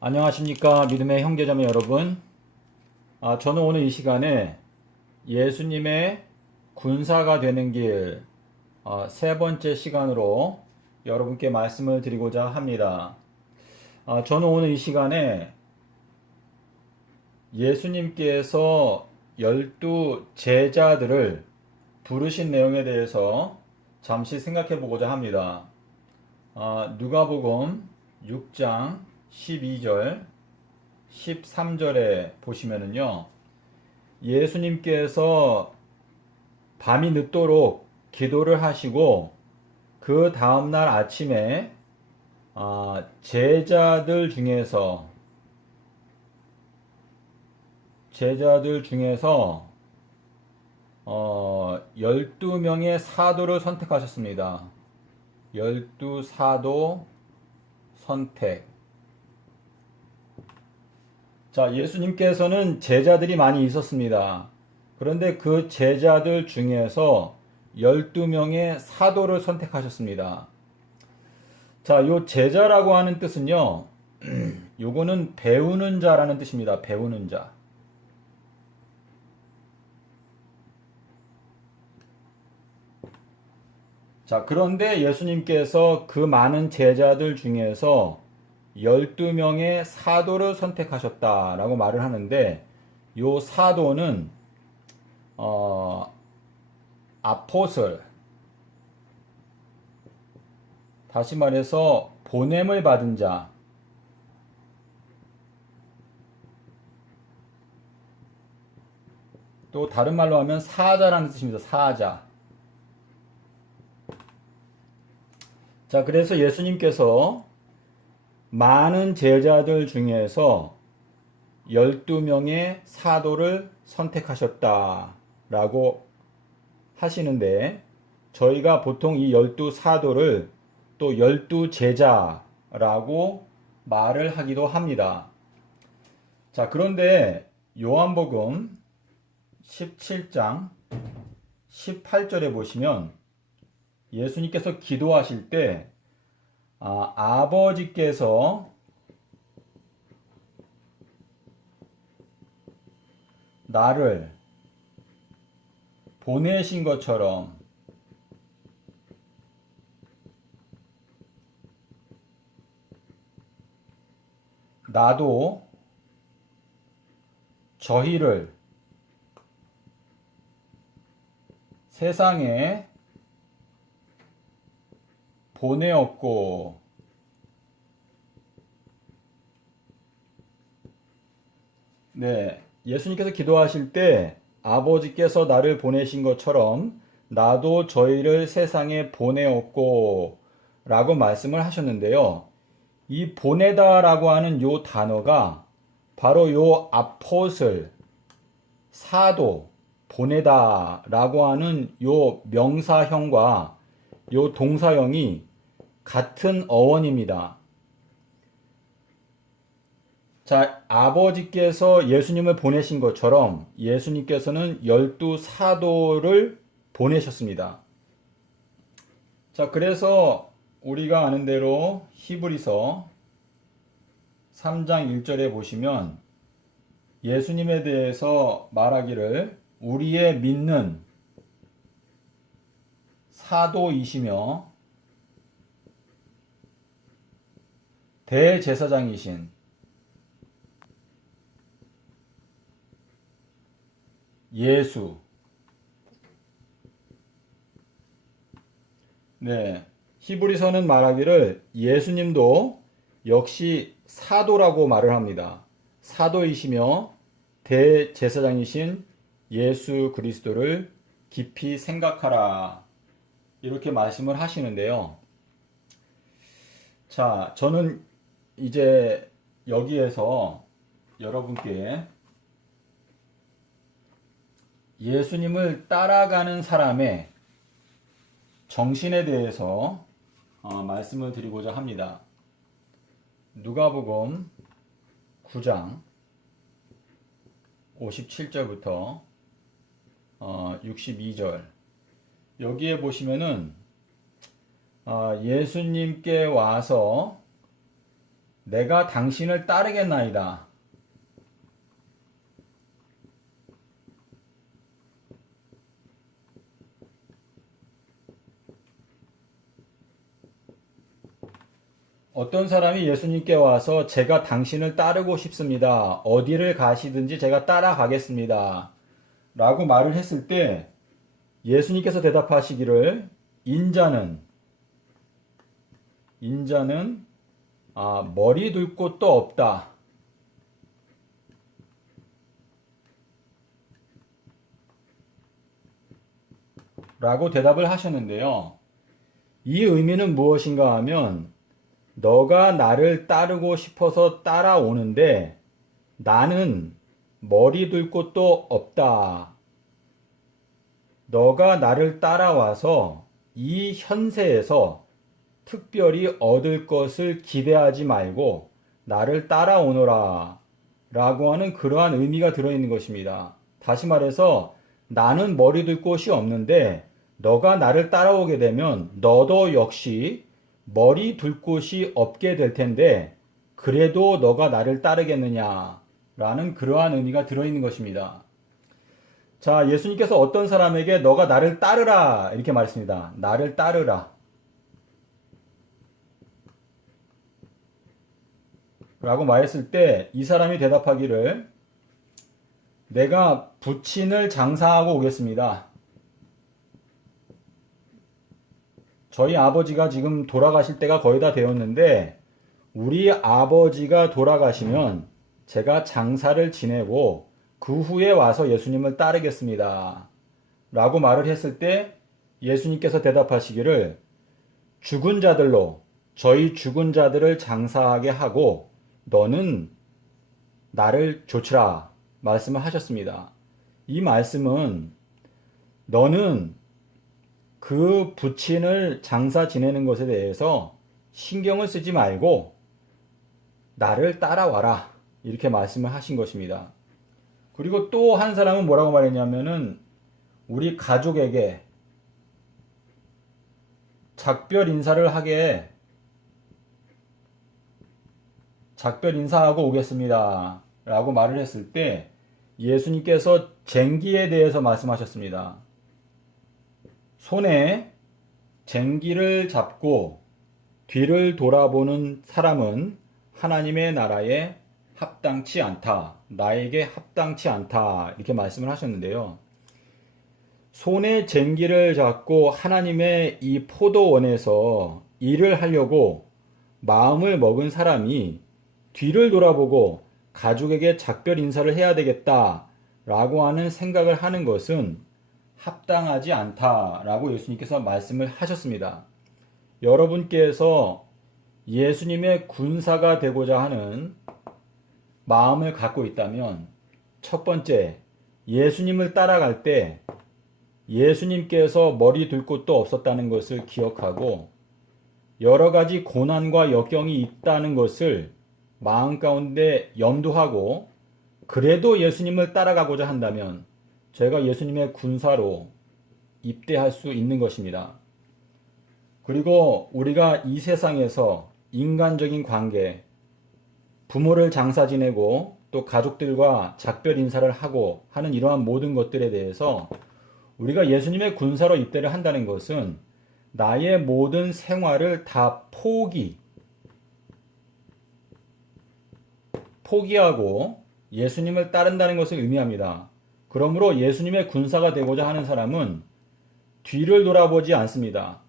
안녕하십니까 믿음의 형제자매 여러분. 저는 오늘 이 시간에 예수님의 군사가 되는 길 세 번째 시간으로 여러분께 말씀을 드리고자 합니다. 저는 오늘 이 시간에 예수님께서 12 제자들을 부르신 내용에 대해서 잠시 생각해 보고자 합니다. 누가복음 6장 12절 13절에 보시면은요, 예수님께서 밤이 늦도록 기도를 하시고 그 다음날 아침에 제자들 중에서 12명의 사도를 선택하셨습니다. 12 사도 선택. 자, 예수님께서는 제자들이 많이 있었습니다. 그런데 그 제자들 중에서 12명의 사도를 선택하셨습니다. 자, 요 제자라고 하는 뜻은요, 요거는 배우는 자라는 뜻입니다. 배우는 자. 자, 그런데 예수님께서 그 많은 제자들 중에서 12명의 사도를 선택하셨다라고 말을 하는데, 요 사도는 아포슬, 다시 말해서 보냄을 받은 자, 또 다른 말로 하면 사자라는 뜻입니다. 사자. 자, 그래서 예수님께서 많은 제자들 중에서 12명의 사도를 선택하셨다라고 하시는데, 저희가 보통 이 12 사도를 또 12 제자라고 말을 하기도 합니다. 자, 그런데 요한복음 17장 18절에 보시면 예수님께서 기도하실 때 아버지께서 나를 보내신 것처럼 나도 저희를 세상에 보내었고, 네, 예수님께서 기도하실 때 아버지께서 나를 보내신 것처럼 나도 저희를 세상에 보내었고 라고 말씀을 하셨는데요. 이 보내다라고 하는 요 단어가 바로 요 아포슬, 사도, 보내다라고 하는 요 명사형과 요 동사형이 같은 어원입니다. 자, 아버지께서 예수님을 보내신 것처럼 예수님께서는 12 사도를 보내셨습니다. 자, 그래서 우리가 아는 대로 히브리서 3장 1절에 보시면 예수님에 대해서 말하기를 우리의 믿는 사도이시며 대제사장이신 예수. 네. 히브리서는 말하기를 예수님도 역시 사도라고 말을 합니다. 사도이시며 대제사장이신 예수 그리스도를 깊이 생각하라. 이렇게 말씀을 하시는데요. 자, 저는 이제 여기에서 여러분께 예수님을 따라가는 사람의 정신에 대해서 말씀을 드리고자 합니다. 누가복음 9장 57절부터 62절, 여기에 보시면은 예수님께 와서 내가 당신을 따르겠나이다. 어떤 사람이 예수님께 와서 제가 당신을 따르고 싶습니다. 어디를 가시든지 제가 따라가겠습니다. 라고 말을 했을 때 예수님께서 대답하시기를 인자는 머리 둘 곳도 없다. 라고 대답을 하셨는데요. 이 의미는 무엇인가 하면 너가 나를 따르고 싶어서 따라오는데 나는 머리 둘 곳도 없다. 너가 나를 따라와서 이 현세에서 특별히 얻을 것을 기대하지 말고 나를 따라오너라 라고 하는 그러한 의미가 들어있는 것입니다. 다시 말해서 나는 머리 둘 곳이 없는데 너가 나를 따라오게 되면 너도 역시 머리 둘 곳이 없게 될 텐데 그래도 너가 나를 따르겠느냐 라는 그러한 의미가 들어있는 것입니다. 자, 예수님께서 어떤 사람에게 너가 나를 따르라 이렇게 말했습니다. 나를 따르라 라고 말했을 때 이 사람이 대답하기를 내가 부친을 장사하고 오겠습니다. 저희 아버지가 지금 돌아가실 때가 거의 다 되었는데 우리 아버지가 돌아가시면 제가 장사를 지내고 그 후에 와서 예수님을 따르겠습니다. 라고 말을 했을 때 예수님께서 대답하시기를 죽은 자들로 저희 죽은 자들을 장사하게 하고 너는 나를 좇으라 말씀을 하셨습니다. 이 말씀은 너는 그 부친을 장사 지내는 것에 대해서 신경을 쓰지 말고 나를 따라와라 이렇게 말씀을 하신 것입니다. 그리고 또 한 사람은 뭐라고 말했냐면은 우리 가족에게 작별 인사하고 오겠습니다 라고 말을 했을 때 예수님께서 쟁기에 대해서 말씀하셨습니다. 손에 쟁기를 잡고 뒤를 돌아보는 사람은 하나님의 나라에 합당치 않다. 나에게 합당치 않다. 이렇게 말씀을 하셨는데요. 손에 쟁기를 잡고 하나님의 이 포도원에서 일을 하려고 마음을 먹은 사람이 뒤를 돌아보고 가족에게 작별 인사를 해야 되겠다 라고 하는 생각을 하는 것은 합당하지 않다라고 예수님께서 말씀을 하셨습니다. 여러분께서 예수님의 군사가 되고자 하는 마음을 갖고 있다면 첫 번째, 예수님을 따라갈 때 예수님께서 머리 둘 곳도 없었다는 것을 기억하고 여러 가지 고난과 역경이 있다는 것을 마음 가운데 염두하고 그래도 예수님을 따라가고자 한다면 제가 예수님의 군사로 입대할 수 있는 것입니다. 그리고 우리가 이 세상에서 인간적인 관계, 부모를 장사 지내고 또 가족들과 작별 인사를 하고 하는 이러한 모든 것들에 대해서 우리가 예수님의 군사로 입대를 한다는 것은 나의 모든 생활을 다 포기하고 예수님을 따른다는 것을 의미합니다. 그러므로 예수님의 군사가 되고자 하는 사람은 뒤를 돌아보지 않습니다.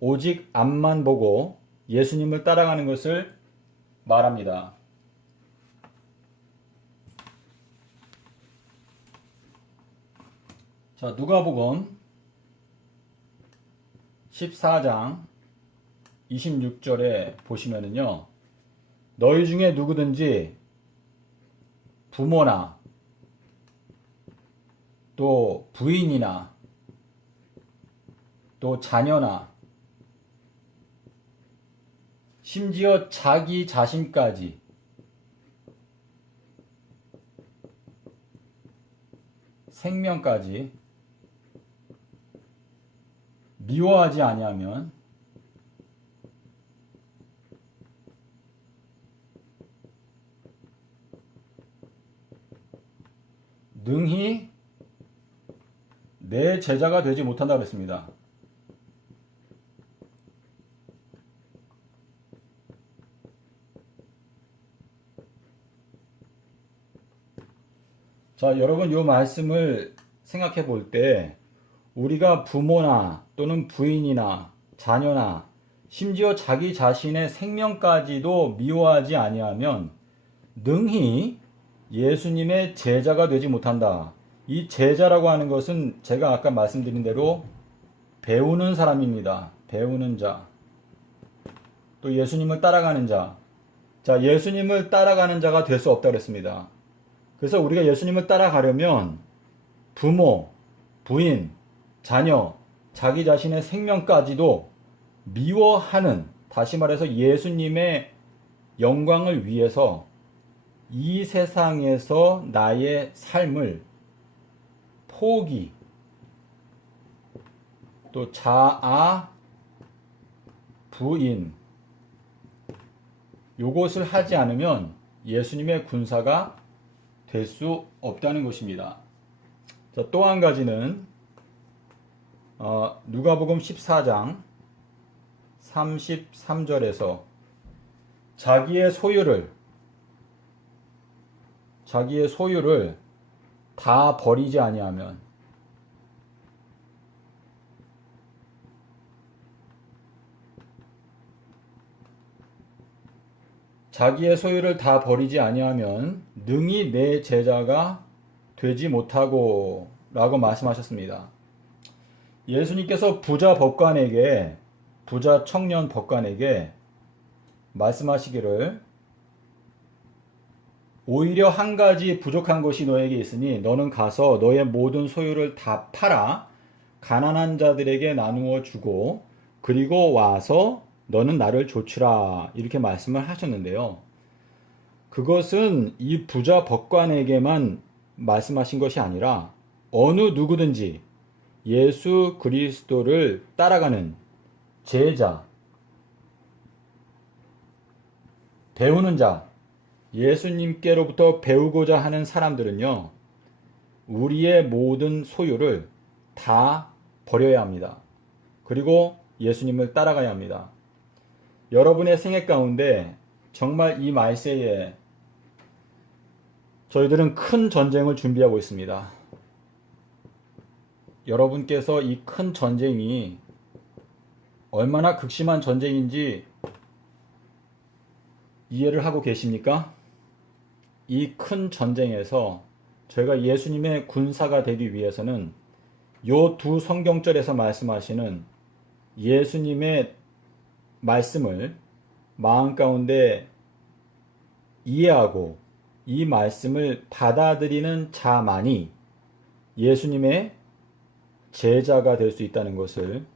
오직 앞만 보고 예수님을 따라가는 것을 말합니다. 자, 누가복음 14장 26절에 보시면은요. 너희 중에 누구든지 부모나 또 부인이나 또 자녀나 심지어 자기 자신까지 생명까지 미워하지 아니하면 능히 내 제자가 되지 못한다 그랬습니다. 자, 여러분 이 말씀을 생각해 볼 때 우리가 부모나 또는 부인이나 자녀나 심지어 자기 자신의 생명까지도 미워하지 아니하면 능히 예수님의 제자가 되지 못한다. 이 제자라고 하는 것은 제가 아까 말씀드린 대로 배우는 사람입니다. 배우는 자. 또 예수님을 따라가는 자. 자, 예수님을 따라가는 자가 될 수 없다 그랬습니다. 그래서 우리가 예수님을 따라가려면 부모, 부인, 자녀, 자기 자신의 생명까지도 미워하는, 다시 말해서 예수님의 영광을 위해서 이 세상에서 나의 삶을 포기, 또 자아, 부인, 요것을 하지 않으면 예수님의 군사가 될 수 없다는 것입니다. 자, 또 한 가지는 누가복음 14장 33절에서 자기의 소유를 다 버리지 아니하면 능히 내 제자가 되지 못하고 라고 말씀하셨습니다. 예수님께서 부자 청년 법관에게 말씀하시기를 오히려 한 가지 부족한 것이 너에게 있으니 너는 가서 너의 모든 소유를 다 팔아 가난한 자들에게 나누어 주고 그리고 와서 너는 나를 좇으라 이렇게 말씀을 하셨는데요. 그것은 이 부자 법관에게만 말씀하신 것이 아니라 어느 누구든지 예수 그리스도를 따라가는 제자, 배우는 자, 예수님께로부터 배우고자 하는 사람들은요, 우리의 모든 소유를 다 버려야 합니다. 그리고 예수님을 따라가야 합니다. 여러분의 생애 가운데 정말 이 말세에 저희들은 큰 전쟁을 준비하고 있습니다. 여러분께서 이 큰 전쟁이 얼마나 극심한 전쟁인지 이해를 하고 계십니까? 이 큰 전쟁에서 저희가 예수님의 군사가 되기 위해서는 요 두 성경절에서 말씀하시는 예수님의 말씀을 마음 가운데 이해하고 이 말씀을 받아들이는 자만이 예수님의 제자가 될 수 있다는 것을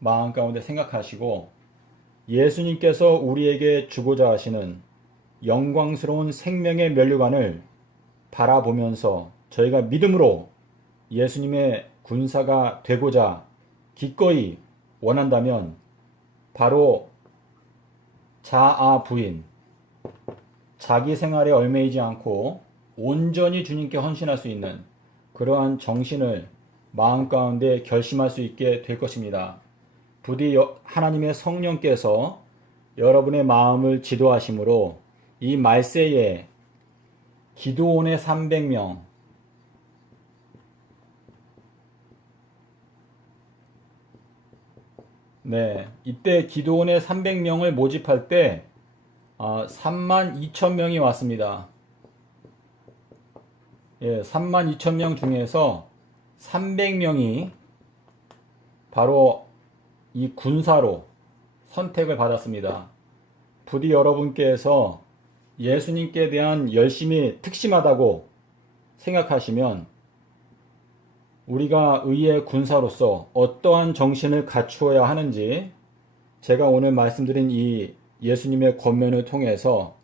마음 가운데 생각하시고 예수님께서 우리에게 주고자 하시는 영광스러운 생명의 면류관을 바라보면서 저희가 믿음으로 예수님의 군사가 되고자 기꺼이 원한다면 바로 자아 부인, 자기 생활에 얽매이지 않고 온전히 주님께 헌신할 수 있는 그러한 정신을 마음 가운데 결심할 수 있게 될 것입니다. 부디 하나님의 성령께서 여러분의 마음을 지도하심으로 이 말세에 기드온의 300명, 이때 기드온의 300명을 모집할 때 32,000명이 왔습니다. 32,000명 중에서 300명이 바로 이 군사로 선택을 받았습니다. 부디 여러분께서 예수님께 대한 열심이 특심하다고 생각하시면 우리가 의의 군사로서 어떠한 정신을 갖추어야 하는지 제가 오늘 말씀드린 이 예수님의 권면을 통해서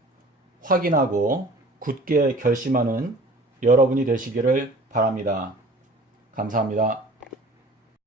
확인하고 굳게 결심하는 여러분이 되시기를 바랍니다. 감사합니다.